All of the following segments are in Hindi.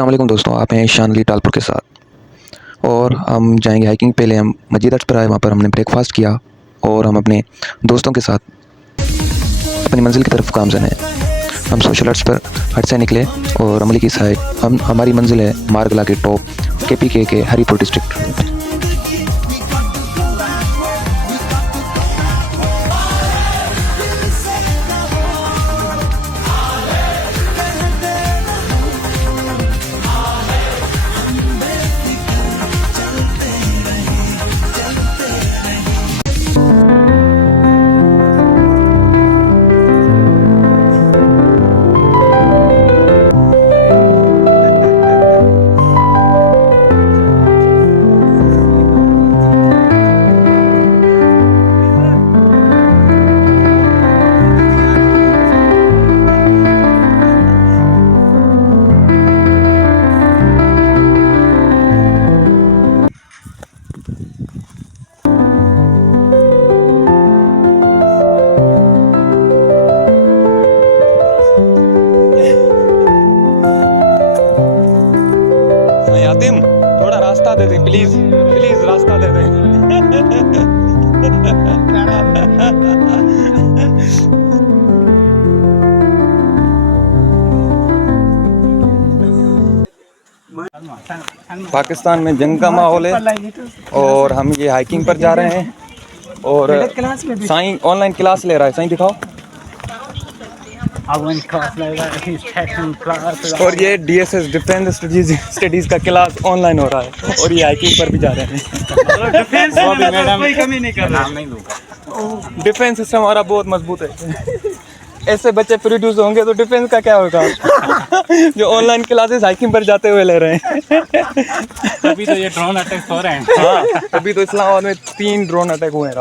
अस्सलाम वालेकुम दोस्तों, आप हैं ईशान अली टालपुर के साथ और हम जाएंगे हाइकिंग। पहले हम मस्जिद हट पर आए, वहाँ पर हमने ब्रेकफास्ट किया और हम अपने दोस्तों के साथ अपनी मंजिल की तरफ गामज़न हैं। हम सोशल हट से निकले और अमली की साइड हमारी मंजिल है मारगला के टॉप KPK के हरीपुर डिस्ट्रिक्ट। यातिम, थोड़ा रास्ता दे दे प्लीज, प्लीज रास्ता दे दे। पाकिस्तान में जंग का माहौल है और हम ये हाइकिंग पर जा रहे हैं और साईं ऑनलाइन क्लास ले रहा है। साईं दिखाओ। और ये DSS डिफेंस स्टडीज का क्लास ऑनलाइन हो रहा है और ये हाइकिंग पर भी जा रहे हैं। डिफेंस सिस्टम हमारा बहुत मजबूत है। ऐसे बच्चे प्रोड्यूस होंगे तो डिफेंस का क्या होगा। जो ऑनलाइन क्लासेस हाइकिंग पर जाते हुए ले रहे हैं। तभी तो ये ड्रोन अटैक हो रहे हैं। हाँ, तभी तो इस्लामाबाद में 3 ड्रोन अटैक हुए हैं।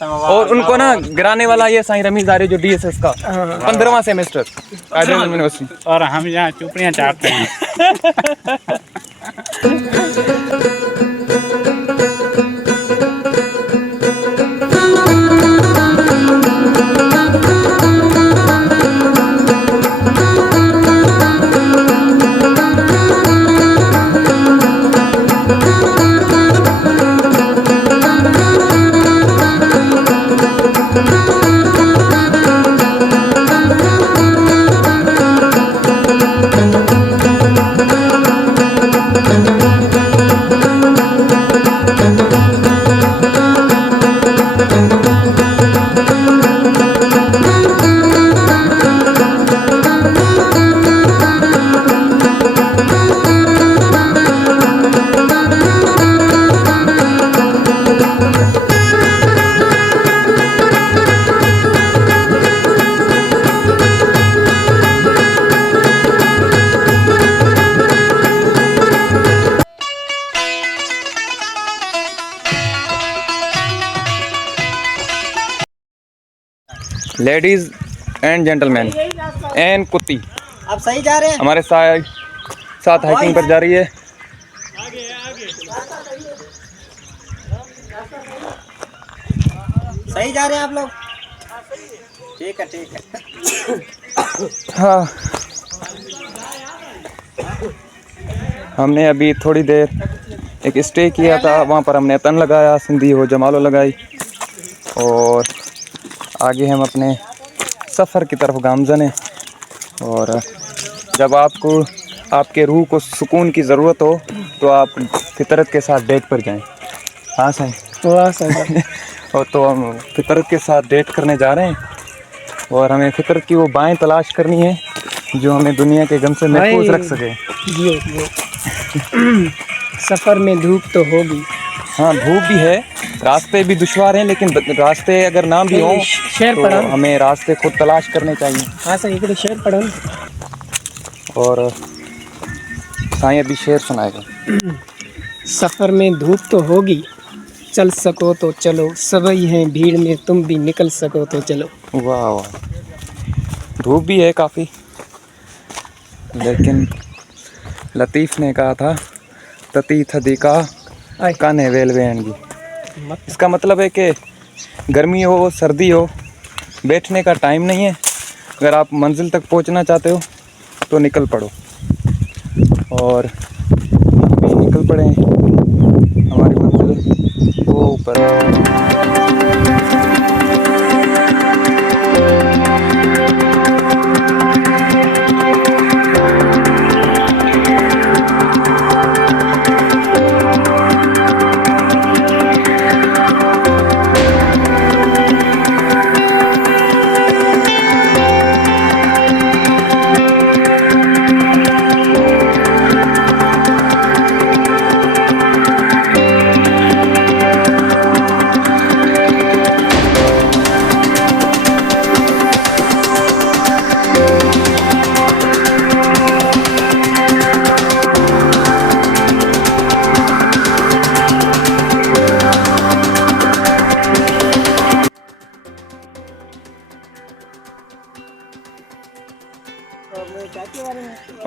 और उनको ना गिराने वाला ये साईं रमीज आरे जो DSS का 15वां सेमेस्टर यूनिवर्सिटी। और हम यहाँ चुपड़ियाँ चाटते हैं। लेडीज एंड जेंटलमैन एंड कुत्ती, आप सही जा रहे हैं? हमारे साथ हाइकिंग पर जा रही है। सही जा रहे हैं आप लोग? ठीक है, ठीक है। हाँ, हमने अभी थोड़ी देर एक स्टे किया था, वहाँ पर हमने तन लगाया, सिंधी हो जमालो लगाई और आगे हम अपने सफ़र की तरफ गामज़न हैं। और जब आपको आपके रूह को सुकून की ज़रूरत हो तो आप फितरत के साथ डेट पर जाएं। हाँ सही, वाह सही। और तो हम फितरत के साथ डेट करने जा रहे हैं और हमें फितरत की वो बाएं तलाश करनी है जो हमें दुनिया के गम से महफूज रख सके। सफ़र में धूप तो होगी। हाँ, धूप भी है, रास्ते भी दुश्वार हैं, लेकिन रास्ते अगर ना भी हों तो हमें रास्ते खुद तलाश करने चाहिए। हाँ सर, एक शेर पढ़ो। और साईं अभी शेर सुनाएगा। सफ़र में धूप तो होगी, चल सको तो चलो, सबई हैं भीड़ में, तुम भी निकल सको तो चलो। वाह वाह, धूप भी है काफ़ी, लेकिन लतीफ़ ने कहा था तती थदिका काने वेलवे आएंगी। इसका मतलब है कि गर्मी हो सर्दी हो, बैठने का टाइम नहीं है। अगर आप मंजिल तक पहुंचना चाहते हो तो निकल पड़ो। और हम भी निकल पड़े हैं, हमारी मंजिल वो ऊपर।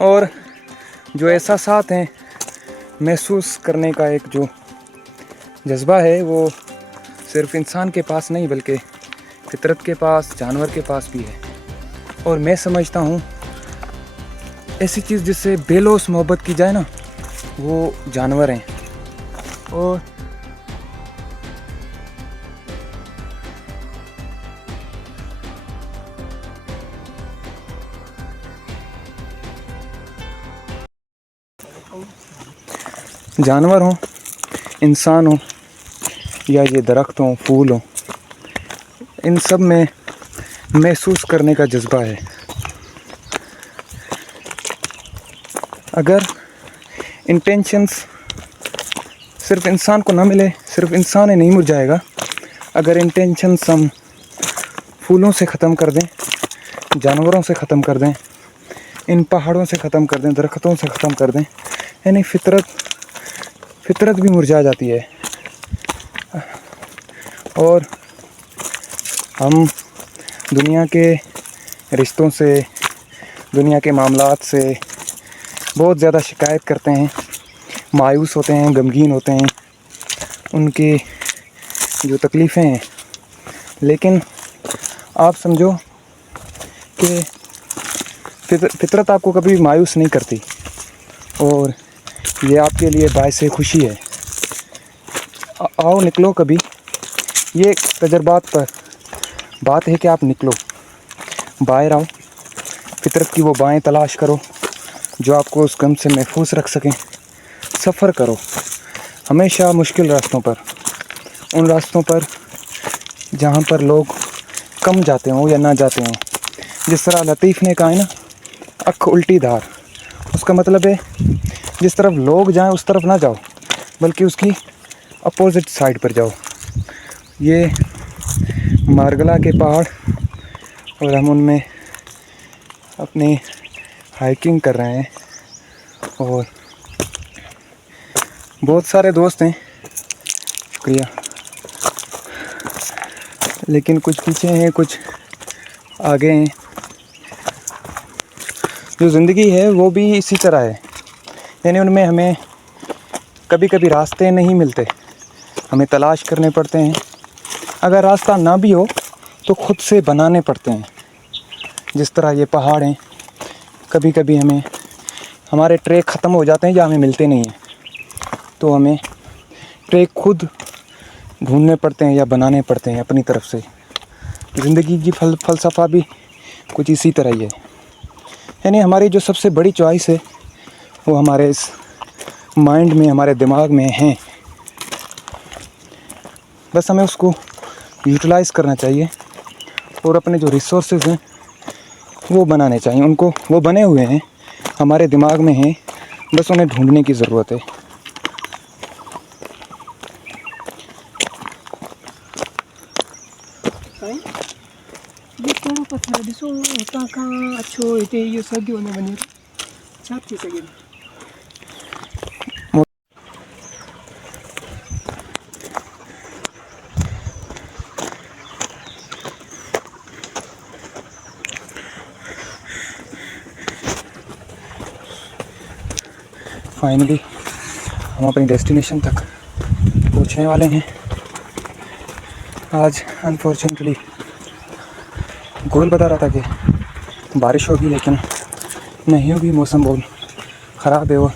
और जो एहसासात हैं महसूस करने का एक जो जज्बा है वो सिर्फ इंसान के पास नहीं बल्कि फितरत के पास, जानवर के पास भी है। और मैं समझता हूँ ऐसी चीज़ जिससे बेलौस मोहब्बत की जाए ना, वो जानवर हैं। और जानवर हों, इंसान हों, या ये दरख्त हों, फूल हों, इन सब में महसूस करने का जज्बा है। अगर इंटेंशंस सिर्फ इंसान को ना मिले, सिर्फ इंसान ही नहीं मुरझाएगा। अगर इंटेंशंस हम फूलों से ख़त्म कर दें, जानवरों से ख़त्म कर दें, इन पहाड़ों से ख़त्म कर दें, दरख्तों से ख़त्म कर दें, यानी फितरत भी मुरझा जाती है। और हम दुनिया के रिश्तों से, दुनिया के मामलात से बहुत ज़्यादा शिकायत करते हैं, मायूस होते हैं, गमगीन होते हैं, उनकी जो तकलीफ़ें हैं। लेकिन आप समझो कि फितरत आपको कभी मायूस नहीं करती और ये आपके लिए बायसे खुशी है। आओ निकलो कभी, ये तजर्बात पर बात है कि आप निकलो, बाहर आओ, फितरत की वो बाएं तलाश करो जो आपको उस गम से महफूज रख सकें। सफ़र करो हमेशा मुश्किल रास्तों पर, उन रास्तों पर जहाँ पर लोग कम जाते हों या ना जाते हों। जिस तरह लतीफ़ ने कहा है ना, अख उल्टी धार, उसका मतलब है जिस तरफ लोग जाएं उस तरफ ना जाओ बल्कि उसकी अपोजिट साइड पर जाओ। ये मार्गला के पहाड़ और हम उनमें अपनी हाइकिंग कर रहे हैं और बहुत सारे दोस्त हैं, शुक्रिया, लेकिन कुछ पीछे हैं, कुछ आगे हैं। जो ज़िंदगी है वो भी इसी तरह है, यानी उनमें हमें कभी कभी रास्ते नहीं मिलते, हमें तलाश करने पड़ते हैं। अगर रास्ता ना भी हो तो खुद से बनाने पड़ते हैं। जिस तरह ये पहाड़ हैं, कभी कभी हमें हमारे ट्रैक ख़त्म हो जाते हैं या हमें मिलते नहीं हैं, तो हमें ट्रैक खुद ढूंढने पड़ते हैं या बनाने पड़ते हैं अपनी तरफ से। ज़िंदगी की फ़लसफ़ा भी कुछ इसी तरह ही है, यानी हमारी जो सबसे बड़ी चॉइस है वो हमारे इस माइंड में, हमारे दिमाग में है। बस हमें उसको यूटिलाइज़ करना चाहिए और अपने जो रिसोर्सेज हैं वो बनाने चाहिए। उनको वो बने हुए हैं, हमारे दिमाग में हैं, बस उन्हें ढूंढने की ज़रूरत है। ये थोड़ा पत्थर दिसो होता कहाँ अच्छो इते ये सग्यो ने बनी छाप की सगी। फाइनली हम अपनी डेस्टिनेशन तक पहुंचने वाले हैं। आज अनफॉर्चुनेटली गोल बता रहा था कि बारिश होगी, लेकिन नहीं होगी। मौसम बहुत ख़राब है और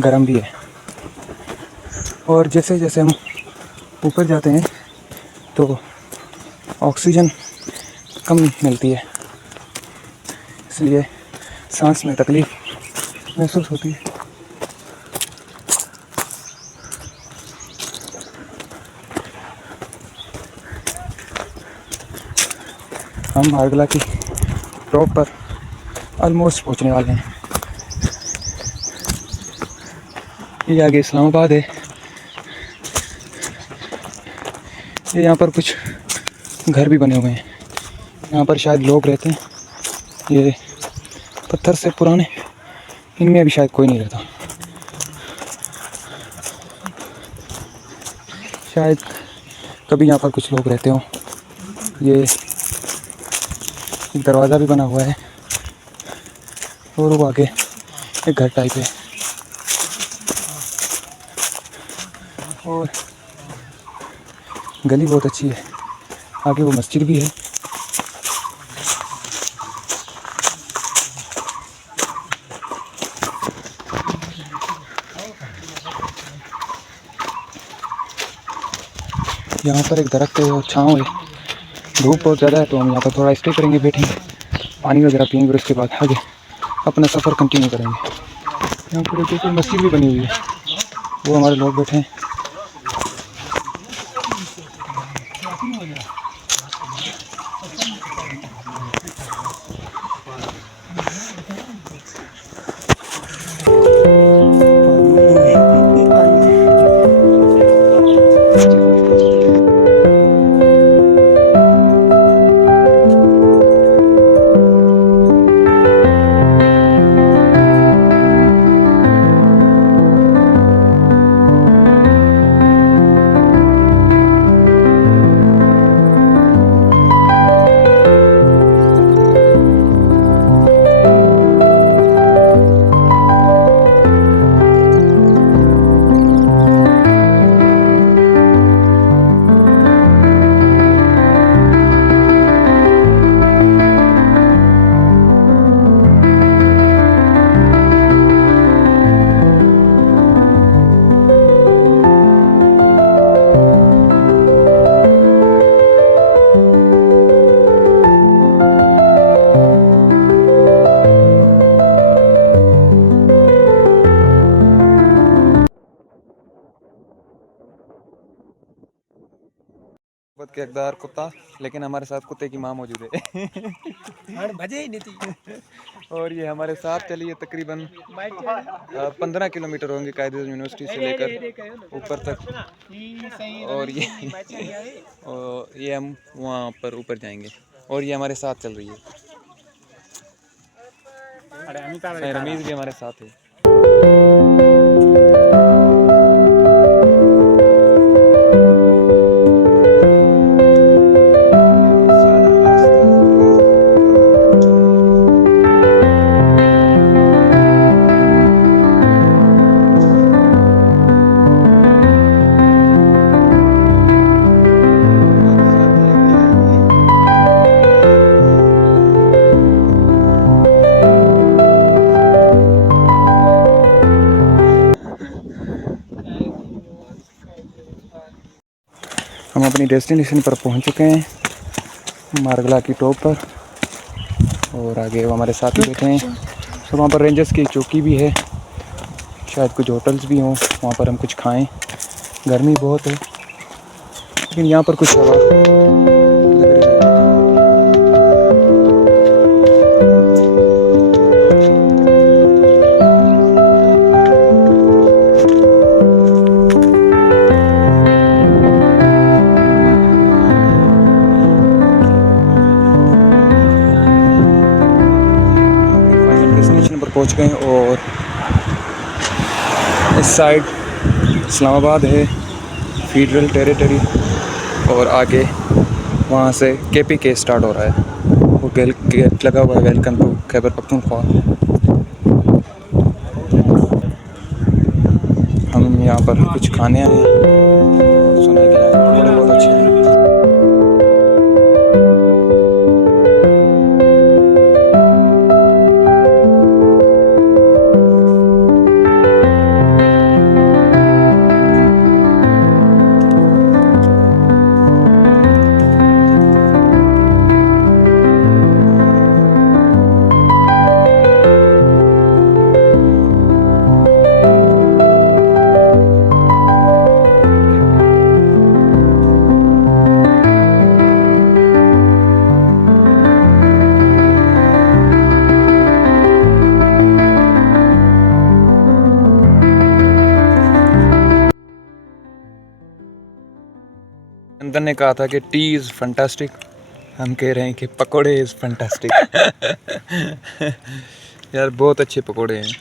गर्म भी है। और जैसे जैसे हम ऊपर जाते हैं तो ऑक्सीजन कम मिलती है, इसलिए सांस में तकलीफ़ महसूस होती है। हम मार्गला की टॉप पर ऑलमोस्ट पहुंचने वाले हैं। ये आगे इस्लामाबाद है। ये यहाँ पर कुछ घर भी बने हुए हैं, यहाँ पर शायद लोग रहते हैं। ये पत्थर से पुराने, इनमें अभी शायद कोई नहीं रहता। शायद कभी यहाँ पर कुछ लोग रहते हों। ये एक दरवाज़ा भी बना हुआ है और वो आगे एक घर टाइप है और गली बहुत अच्छी है। आगे वो मस्जिद भी है। यहाँ पर एक दरख्त है और छाँव है। धूप बहुत ज़्यादा है तो हम यहाँ पर थोड़ा स्टे करेंगे, बैठेंगे, पानी वगैरह पिएंगे और उसके बाद आगे अपना सफ़र कंटिन्यू करेंगे। यहाँ पर एक मस्जिद भी बनी हुई है, वो हमारे लोग बैठे हैं। के हकदार कुत्ता, लेकिन हमारे साथ कुत्ते की माँ मौजूद है। भजे ही नहीं थी। और ये हमारे साथ चली है तकरीबन 15 किलोमीटर होंगे कायदे यूनिवर्सिटी से लेकर ऊपर तक। और ये हम वहाँ पर ऊपर जाएंगे और ये हमारे साथ चल रही है। रमीज़ भी हमारे साथ है। हम अपनी डेस्टिनेशन पर पहुंच चुके हैं, मार्गला की टॉप पर। और आगे वो हमारे साथ ही बैठे हैं। तो वहाँ पर रेंजर्स की चौकी भी है, शायद कुछ होटल्स भी हों, वहाँ पर हम कुछ खाएं। गर्मी बहुत है लेकिन यहाँ पर कुछ हवा लग रही है। पहुंच गए और इस साइड इस्लामाबाद है, फेडरल टेरिटरी, और आगे वहाँ से KPK स्टार्ट हो रहा है। वो गेट लगा हुआ है, वेलकम टू खैबर पख्तूनख्वा। हम यहाँ पर कुछ खाने आए हैं, सुना है कि पकौड़े बहुत अच्छे हैं। चेतन ने कहा था कि टी इज़ फैंटास्टिक, हम कह रहे हैं कि पकोड़े इज़ फैंटास्टिक। यार बहुत अच्छे पकोड़े हैं।